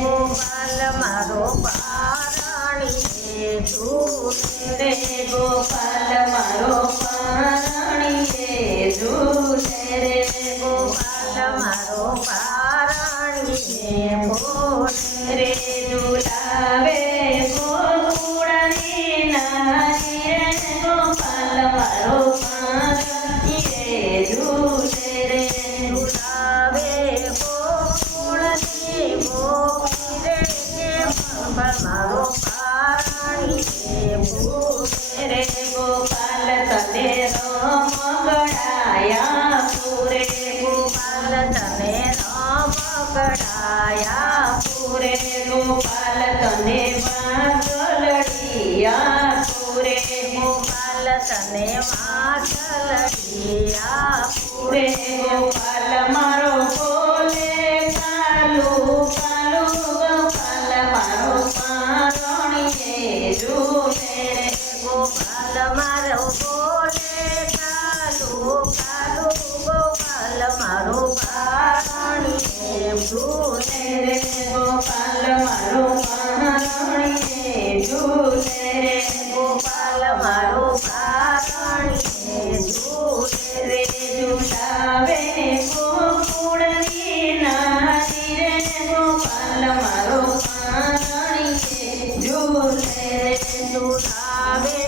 ગોપાલ મારો પારણીએ ઝૂલે રે ગોપાલ મારો પારણીએ ઝૂલે રે ગોપાલ મારો પારણીએ બોલે રે ઝુલાવે ગોકુળની નારી રે ગોપાલ મારો પારણીએ ઝૂલે રે ઝુલાવે ગોકુળની ગોપી રે ગોપાલ મારો પારણીએ બોલે રે ગોપાલ તને રમકડાયા પૂરે ગોપાલ તને રમકડાયા પૂરે ગોપાલ તને વાંગલડિયા પૂરે ગોપાલ તને વાંચલડિયા પૂરે ગોપાલ મારો બોલે કાલુ કાલુ ગોપાલ મારો પારણીએ ઝૂલે રે ગોપાલ મારો બોલે કાલુ કાલુ ગોપાલ મારો પારણીએ ઝૂલે રે ગોપાલ મારો પારણીએ ઝૂલે રે ગોપાલ મારો પારણીએ ઝૂલે રે ઝુલાવે ગોકુળની નારી રે ગોપાલ મારો પારણીએ ઝૂલે રે ઝુલાવે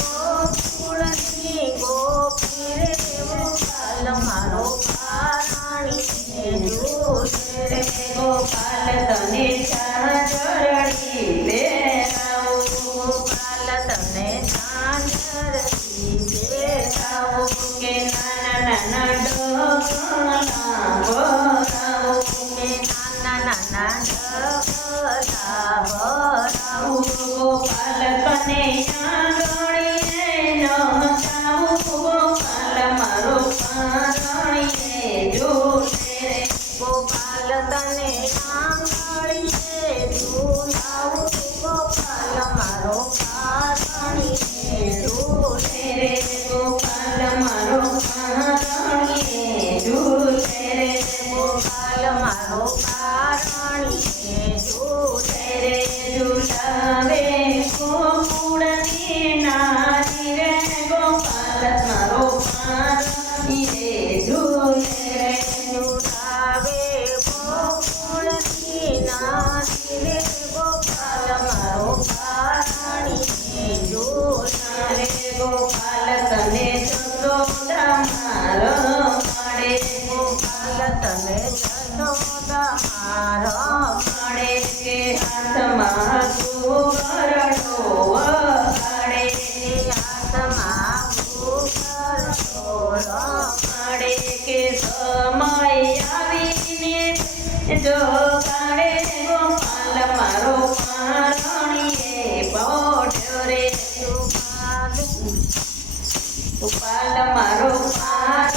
ગોકુળની ગોપી રે ગોપાલ મારો પારણીએ ઝૂલે રે ગોપાલ તને ચાંદરડી પહેરાવું ગોપાલ તને ચાંદરથી પહેરાવું કે નાના નાના ડગલા ભરાવું કે નાના નાના ઢગલા ભરાવું ગોપાલ તને આંગણીએ નચાવું ગોપાલ મારો પારણીએ ઝૂલે રે ગોપાલ તને આંગળીએ ઝૂલાવું ગોપાલ મારો પારણીએ ઝૂલે રે ગોપાલ મારો પારણીએ ઝૂલે રે ગોપાલ મારો પારણીએ ઝૂલે રે ઝુલાવે ગોકુળની નારી રે ગોપાલ મારો પારણીએ ઝૂલે રે ઝુલાવે ગોકુળની નારી રે ગોપાલ મારો પારણીએ ઝૂલે રે ગોપાલ તને જશોદા રમાડે ગોપાલ તને જશોદા રમાડે કે હાથમાં સુવર્ણો વગાડે હાથમાં ઘૂંઘરો રમાડે કે સમય આવીને જોગાડે ગોપાલ મારો પારણીએ પહોંચ્યો રે ગોપાલ મારો પાર